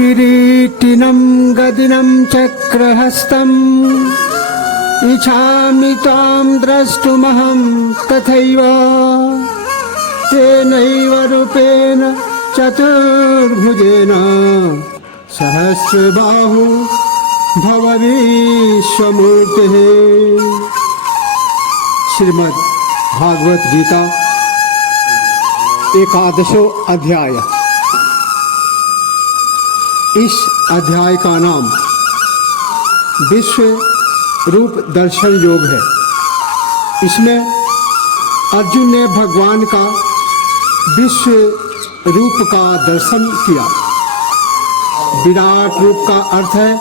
किरीटिनं गदिनं चक्रहस्तम् इच्छामि त्वां द्रष्टुमहं तथैव तेनैव रूपेण चतुर्भुजेन सहस्रबाहु भव विश्वमूर्तिः। श्रीमद् भागवत गीता 11वां अध्याय। इस अध्याय का नाम विश्व रूप दर्शन योग है। इसमें अर्जुन ने भगवान का विश्व रूप का दर्शन किया। विराट रूप का अर्थ है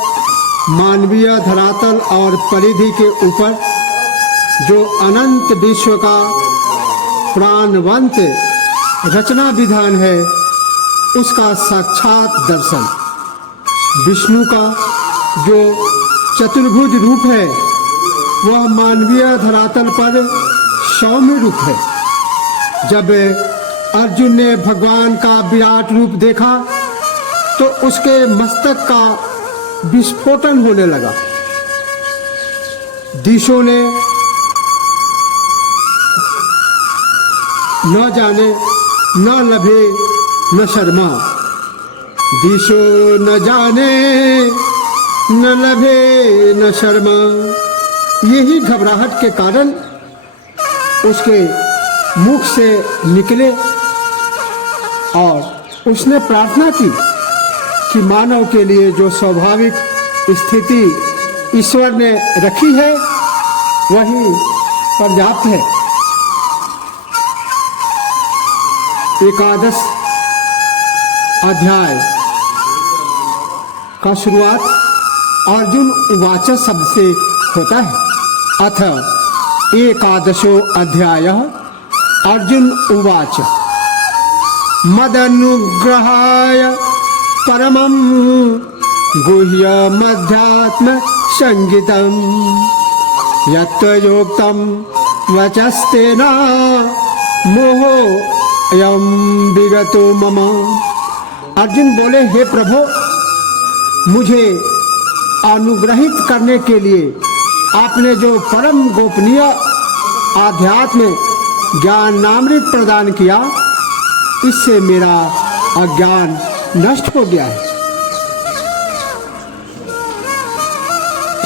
मानवीय धरातल और परिधि के ऊपर जो अनंत विश्व का प्राणवंत रचना विधान है, उसका साक्षात दर्शन। विष्णु का जो चतुर्भुज रूप है वह मानवीय धरातल पर सौम्य रूप है। जब अर्जुन ने भगवान का विराट रूप देखा तो उसके मस्तक का विस्फोटन होने लगा। दिशों ने न जाने न लभे न शर्मा, दिशो न जाने न लभे न शर्मा। यही घबराहट के कारण उसके मुख से निकले और उसने प्रार्थना की कि मानव के लिए जो स्वाभाविक स्थिति ईश्वर ने रखी है वही पर्याप्त है। 11वां अध्याय का शुरुआत अर्जुन उवाच शब्द से होता है। अथ 11वां अध्याय। अर्जुन उवाच मदनुग्रहाय परमं गुह्यमध्यात्म संगीतं यत्त्वयोक्तं वचस्तेन मोहोऽयं विगतो मम। अर्जुन बोले, हे प्रभु, मुझे अनुग्रहित करने के लिए आपने जो परम गोपनीय आध्यात्म ज्ञानामृत प्रदान किया, इससे मेरा अज्ञान नष्ट हो गया है।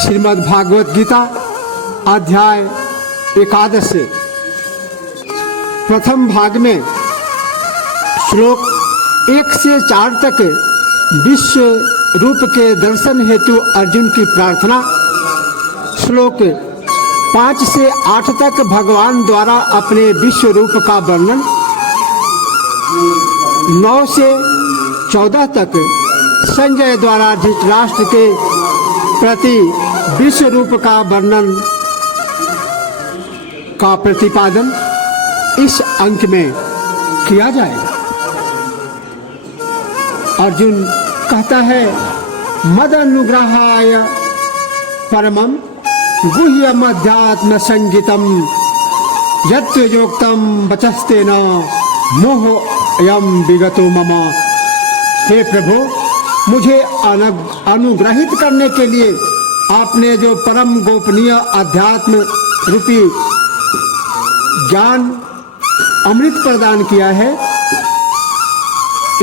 श्रीमद् भागवत गीता अध्याय 11 प्रथम भाग में श्लोक 1 से 4 तक विश्व रूप के दर्शन हेतु अर्जुन की प्रार्थना, श्लोक 5 से 8 तक भगवान द्वारा अपने विश्व रूप का वर्णन, 9 से 14 तक संजय द्वारा धृतराष्ट्र के प्रति विश्व रूप का वर्णन का प्रतिपादन इस अंक में किया जाएगा। अर्जुन कहता है, मद अनुग्रहाय परमं गुह्यमध्यात्म संगीतम यत्त्वयोक्तं वचस्तेन मोहोऽयं विगतो मम। हे प्रभु, मुझे अनुग्रहित करने के लिए आपने जो परम गोपनीय अध्यात्म रूपी ज्ञान अमृत प्रदान किया है,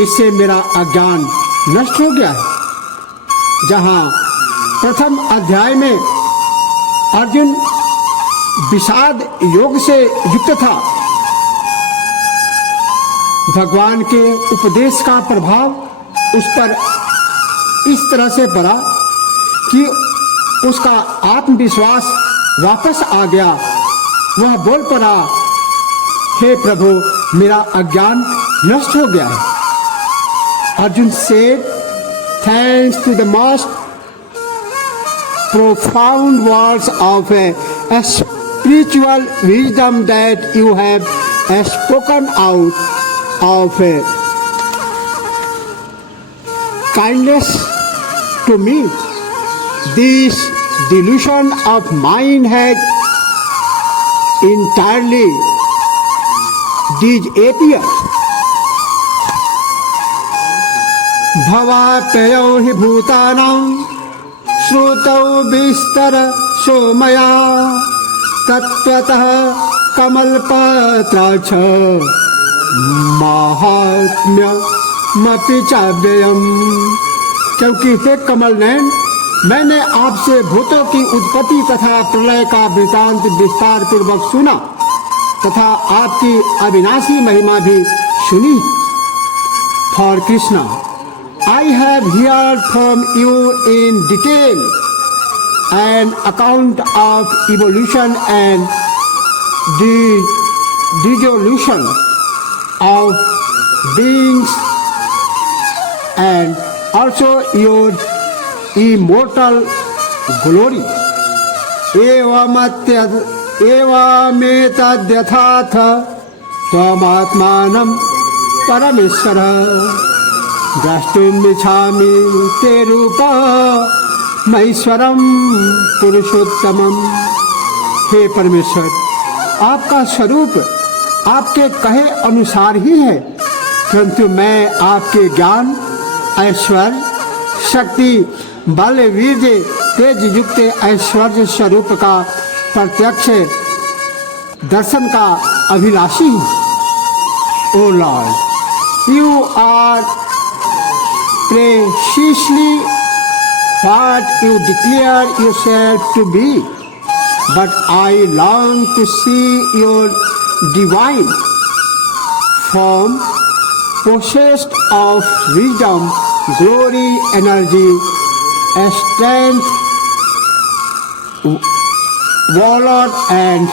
इससे मेरा अज्ञान नष्ट हो गया है। जहाँ प्रथम अध्याय में अर्जुन विषाद योग से युक्त था, भगवान के उपदेश का प्रभाव उस पर इस तरह से पड़ा कि उसका आत्मविश्वास वापस आ गया। वह बोल पड़ा, हे प्रभु, मेरा अज्ञान नष्ट हो गया है। Arjun said, thanks to the most profound words of a spiritual wisdom that you have spoken out of kindness to me. This delusion of mine has entirely disappeared. भवाप्ययौ हि भूतानां श्रुतौ विस्तरशो मया तत्त्वतः कमलपत्राक्ष माहात्म्यमपि चाव्ययम्। क्योंकि हे कमल नयन, मैंने आपसे भूतों की उत्पत्ति तथा प्रलय का वृतांत विस्तार पूर्वक सुना तथा आपकी अविनाशी महिमा भी सुनी। For Krishna, I have heard from you in detail an account of evolution and dissolution of beings and also your immortal glory. एवमेतद्यथाथ त्वमात्मानं परमेश्वर द्रष्टुमिच्छामि ते रूपमैश्वरं पुरुषोत्तमम्। हे परमेश्वर, आपका स्वरूप आपके कहे अनुसार ही है, परंतु मैं आपके ज्ञान, ऐश्वर्य, शक्ति, बल, वीर्य, तेज युक्त ऐश्वर्य स्वरूप का प्रत्यक्ष दर्शन का अभिलाषी हूँ। Oh lord, you are precisely what you declare yourself to be, but I long to see your divine form possessed of wisdom, glory, energy, strength, valor and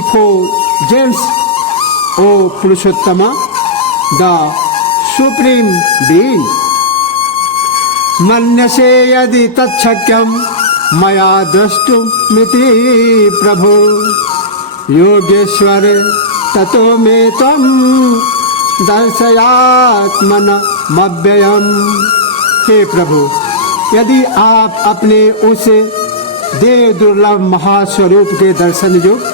effulgence, O Purushottama, the Supreme Being. मन्यसे यदि तच्छक्यं मया द्रष्टुमिति प्रभो योगेश्वर ततो मे त्वं दर्शयात्मनमव्ययम्। हे प्रभु, यदि आप अपने उस देव दुर्लभ महास्वरूप के दर्शन युक्त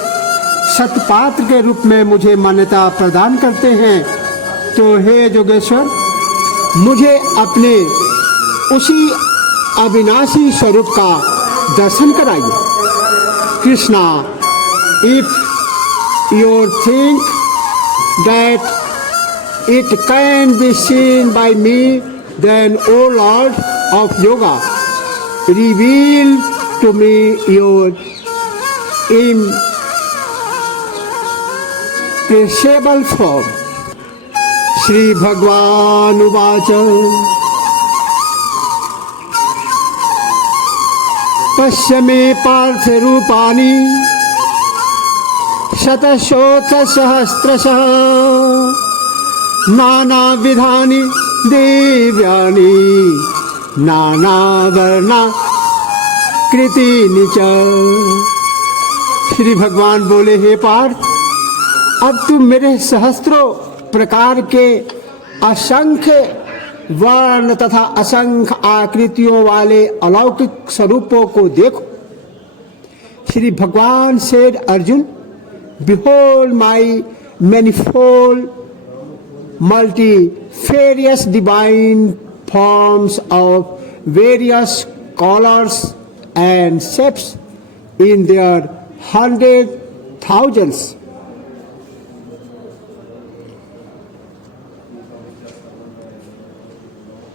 सतपात्र के रूप में मुझे मान्यता प्रदान करते हैं, तो हे योगेश्वर, मुझे अपने उसी अविनाशी स्वरूप का दर्शन कराइए। Krishna, if you think that it can be seen by me, then O Lord of Yoga, reveal to me your imperishable form. Shri भगवान उवाच पश्य मे पार्थ रूपाणि शतशोथसहस्रशः नानाविधानि दिव्यानि नानावर्णाकृतीनि च। श्री भगवान बोले, हे पार्थ, अब तुम मेरे सहस्त्रों प्रकार के असंख्य वर्ण तथा असंख्य आकृतियों वाले अलौकिक स्वरूपों को देखो। श्री भगवान said, Arjun, behold my manifold multifarious divine forms of various colors and shapes in their hundred thousands.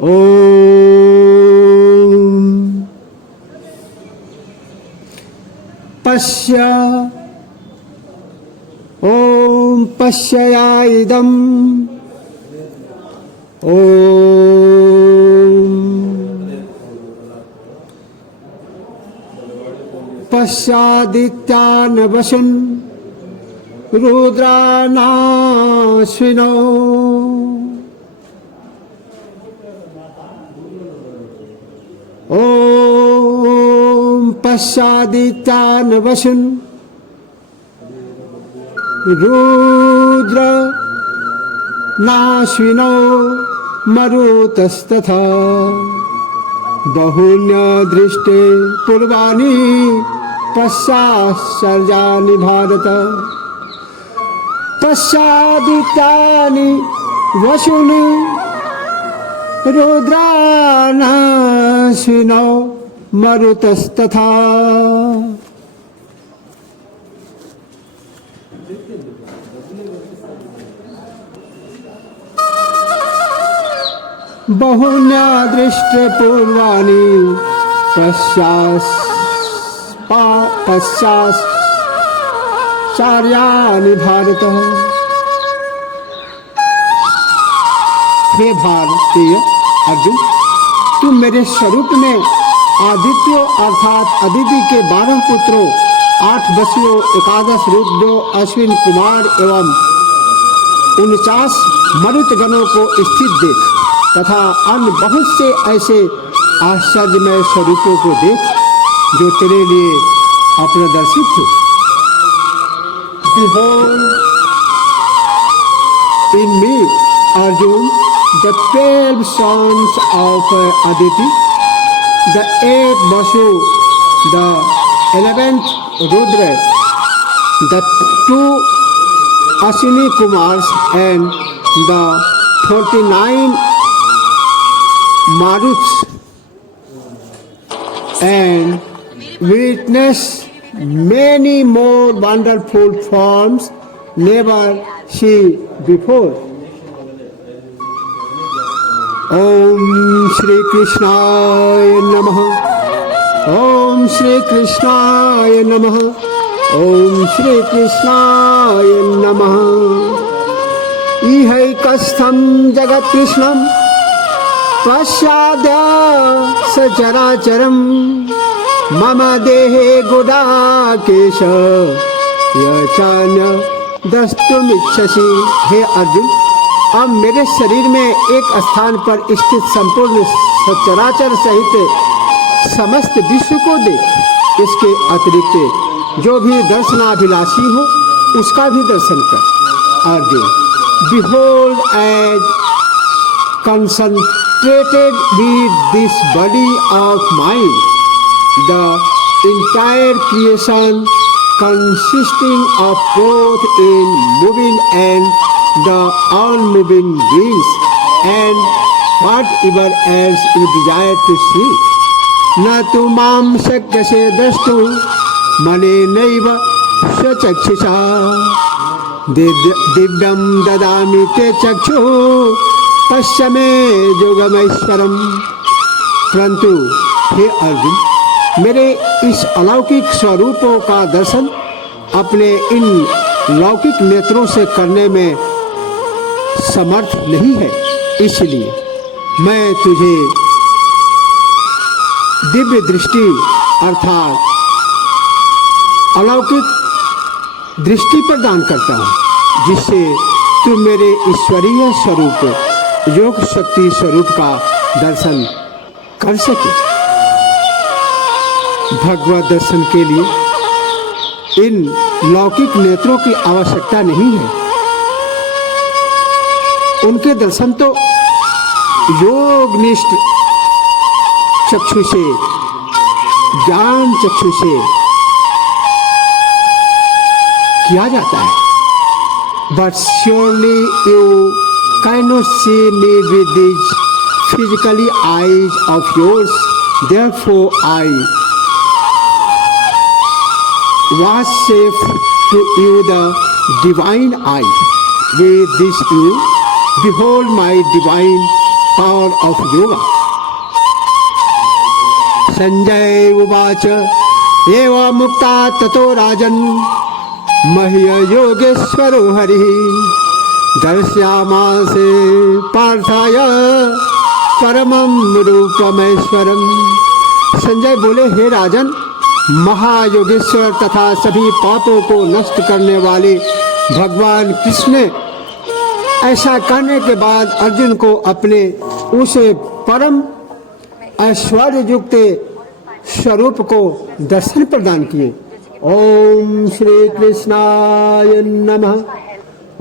Om Pasya Om Pasyaya idam Om Pasyadityan vasun Rudranashvino Om Pasyadityan vasun रुद्र नाश्विनो मरुतस्तथा बहुन्य दृष्टे पूर्वाणि पश्चाश्चर्याणि भारत पश्चादित्यानि वसूनि रुद्रानाशिनो मरुतस्तथा। बहुन्यादृष्टपूर्वाणि पश्चाचार्याणि भारत। हे भारतीय अर्जुन, तुम मेरे स्वरूप में आदित्यों अर्थात अदिति के 12 पुत्रों, 8 वसुओं, 11 रुद्रों, अश्विन कुमार एवं 49 मरुतगणों को स्थित देख तथा अन्य बहुत से ऐसे आश्चर्यमय स्वरूपों को देख जो तेरे लिए अप्रदर्शित हो। Behold in me, Arjun, the 12 sons of Aditi, the 8 Vasu, the 11th Rudra, the 2 Ashwini Kumars and the 49 Maruts, and witness many more wonderful forms never seen before. Om Shri Krishnaya Namaha. Om Shri Krishnaya Namaha. Om Shri Krishnaya Namaha. Ihaikastham Jagat Krishnam Pashyadya Sajaracharam मम देहे गुडाकेश यचान्य दस्तुमिच्छसि। हे अर्जुन, अब मेरे शरीर में एक स्थान पर स्थित संपूर्ण सचराचर सहित समस्त विश्व को देख। इसके अतिरिक्त जो भी दर्शनाभिलाषी हो उसका भी दर्शन कर। Arjun, behold and concentrated with this body of mine, the entire creation consisting of both in moving and the unmoving beings and whatever else you desire to see. न तु मां शक्यसे द्रष्टुं मनेनैव स्वचक्षुषा दिव्यं ददामि ते चक्षुः पश्य मे योगमैश्वरम्। परंतु हे अर्जुन, मेरे इस अलौकिक स्वरूपों का दर्शन अपने इन लौकिक नेत्रों से करने में समर्थ नहीं है, इसलिए मैं तुझे दिव्य दृष्टि अर्थात अलौकिक दृष्टि प्रदान करता हूँ, जिससे तू मेरे ईश्वरीय स्वरूप योग शक्ति स्वरूप का दर्शन कर सके। भगवत दर्शन के लिए इन लौकिक नेत्रों की आवश्यकता नहीं है। उनके दर्शन तो योगनिष्ठ चक्षु से, ज्ञान चक्षु से किया जाता है। But surely you cannot see me with these physically eyes of yours. Therefore I vouchsafe to you the divine eye. With this you behold my divine power of yoga. Sanjay uvacha eva mukta tato rajan mahya yogeshwaro hari darsyamase parthaya paramam रूपमेश्वरम। Sanjay बोले, हे राजन, महायोगेश्वर तथा सभी पापों को नष्ट करने वाले भगवान कृष्ण ने ऐसा करने के बाद अर्जुन को अपने उस परम ऐश्वर्य युक्त स्वरूप को दर्शन प्रदान किए। ओम श्री कृष्णाय नमः।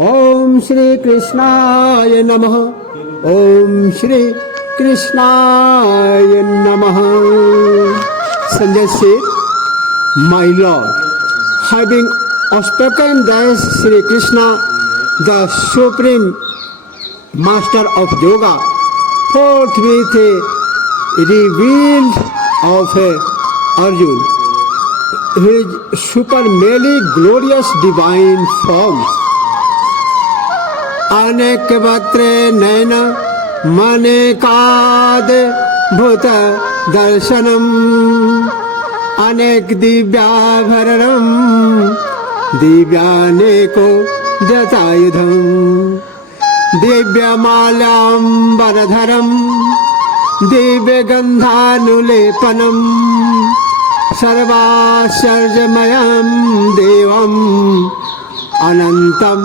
ओम श्री कृष्णाय नमः। ओम श्री कृष्णाय नमः। संजय से, My Lord, having spoken thus, Sri Krishna, the Supreme Master of Yoga, forthwith revealed of Arjun his supermely glorious divine form. अनेक वक्त्रे नयन मनेकाद भूत दर्शनम अनेक दिव्याभरणम दिव्यानेको जटायुधम दिव्यमाल्याम्बरधरम दिव्यगन्धानुलेपनम सर्वाश्चर्यमयं देवम अनंतम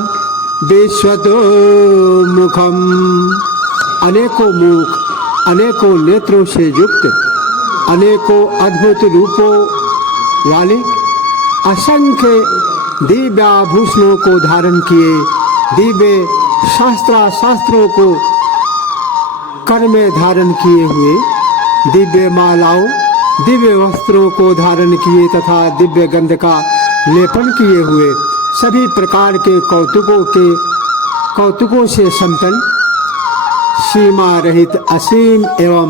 विश्वतोमुखम। अनेकों मुख अनेकों नेत्रों से युक्त अनेकों अद्भुत रूपों वाले असंख्य दिव्याभूषणों को धारण किए दिव्य शास्त्रों को कर में धारण किए हुए दिव्य मालाओं दिव्य वस्त्रों को धारण किए तथा दिव्य गंध का लेपन किए हुए सभी प्रकार के कौतुकों से संपन्न सीमा रहित असीम एवं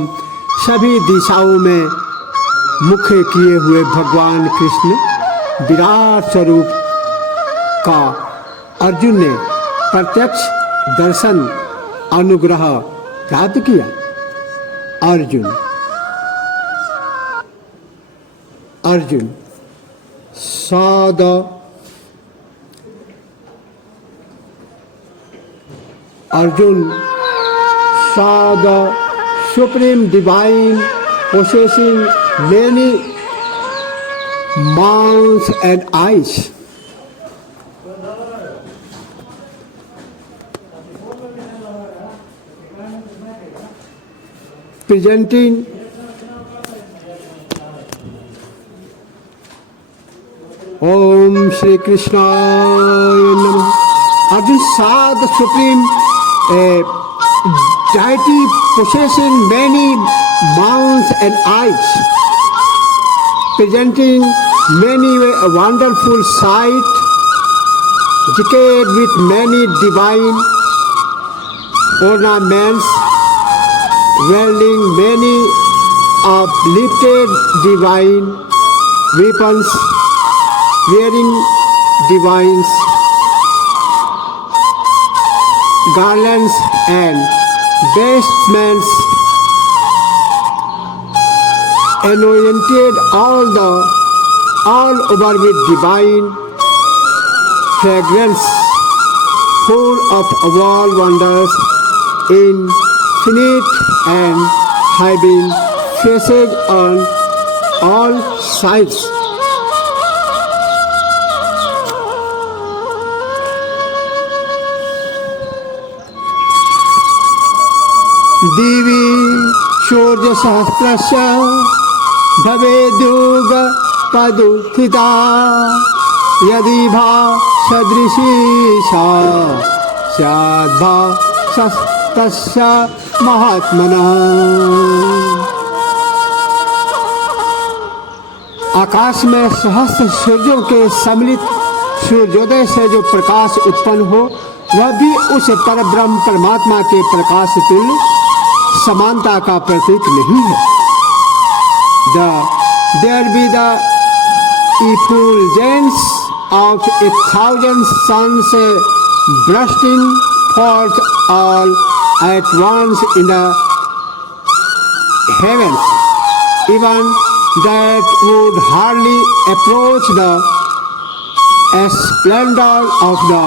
सभी दिशाओं में मुख किए हुए भगवान कृष्ण विराट स्वरूप का अर्जुन ने प्रत्यक्ष दर्शन अनुग्रह प्राप्त किया। Arjun saw the supreme divine possessing many mouths and eyes. Presenting Om Shri Krishna Namaha. Arjun saw the supreme deity possessing many mouths and eyes, presenting many a wonderful sight, decorated with many divine ornaments, wielding many uplifted divine weapons, wearing divine garlands and vestments, anointed all over with divine fragrance, full of all wonders, infinite and having faces on all sides. दिवी सूर्य सहस्रस्य भवेद्युग पदुत्थिता यदि भा सदृशी सा स्याद्भा तस्य महात्मनः। आकाश में सहस्र सूर्यों के सम्मिलित सूर्योदय से जो प्रकाश उत्पन्न हो वह भी उस परब्रह्म परमात्मा के प्रकाश तुल्य समानता का प्रतीक नहीं है। There be the effulgence of 1,000 suns bursting forth all at once in the heavens, even that would hardly approach the splendor of the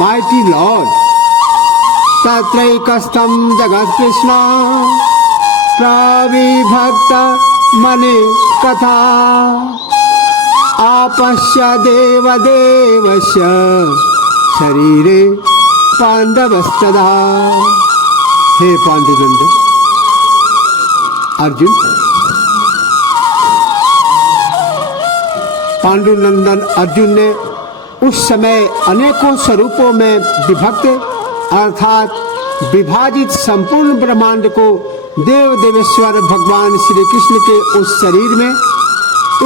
mighty Lord. तत्रैकस्थं जगत्कृष्ण प्रविभक्त मने कथा आपश्य देवदेवस्य शरीरे पांडवस्तदा। हे पांडुनंदन अर्जुन, पांडुनंदन अर्जुन ने उस समय अनेकों स्वरूपों में विभक्त अर्थात विभाजित संपूर्ण ब्रह्मांड को देव देवेश्वर भगवान श्री कृष्ण के उस शरीर में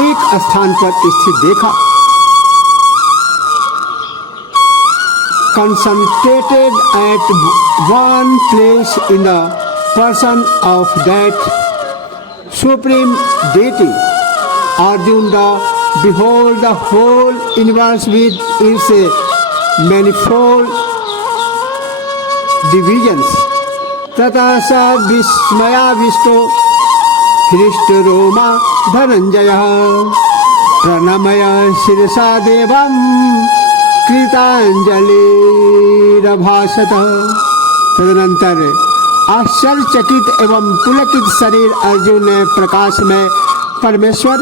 एक स्थान पर स्थित देखा। Concentrated at one place in the person of that supreme deity. Arjuna, behold the whole universe with its manifold divisions. Tata sa vismayavisto Hrishtharoma Dhananjaya Pranamaya Shirsa Devam Kritanjali Rabhasata. तदनंतर आश्चर्यचकित एवं पुलकित शरीर अर्जुन ने प्रकाश में परमेश्वर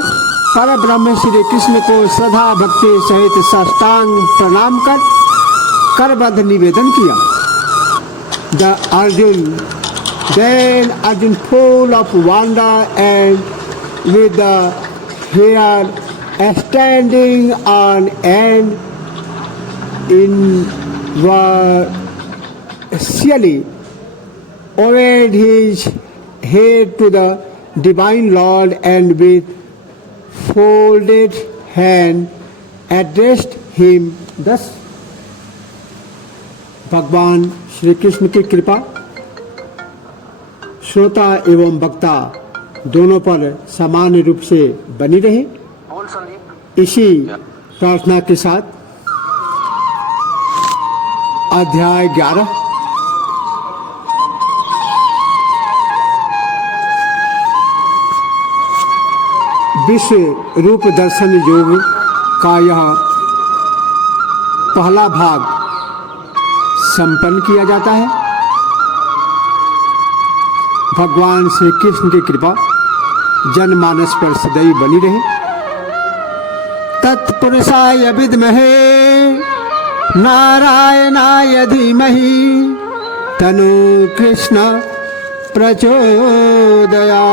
परब्रह्म श्री कृष्ण को श्रद्धा भक्ति सहित साष्टांग प्रणाम कर करबद्ध निवेदन किया. Then Arjun, full of wonder and with the hair standing on end, inwardly obeyed his head to the divine Lord and with folded hand addressed him thus. भगवान श्री कृष्ण की कृपा श्रोता एवं वक्ता दोनों पर समान रूप से बनी रहे, इसी प्रार्थना के साथ अध्याय 11 विश्व रूप दर्शन योग का यह पहला भाग संपन्न किया जाता है. भगवान श्री कृष्ण की कृपा जनमानस पर सदैव बनी रहे. तत्पुरुषाय विद्महे नारायणाय धीमहि तन्नो कृष्ण प्रचोदयात्.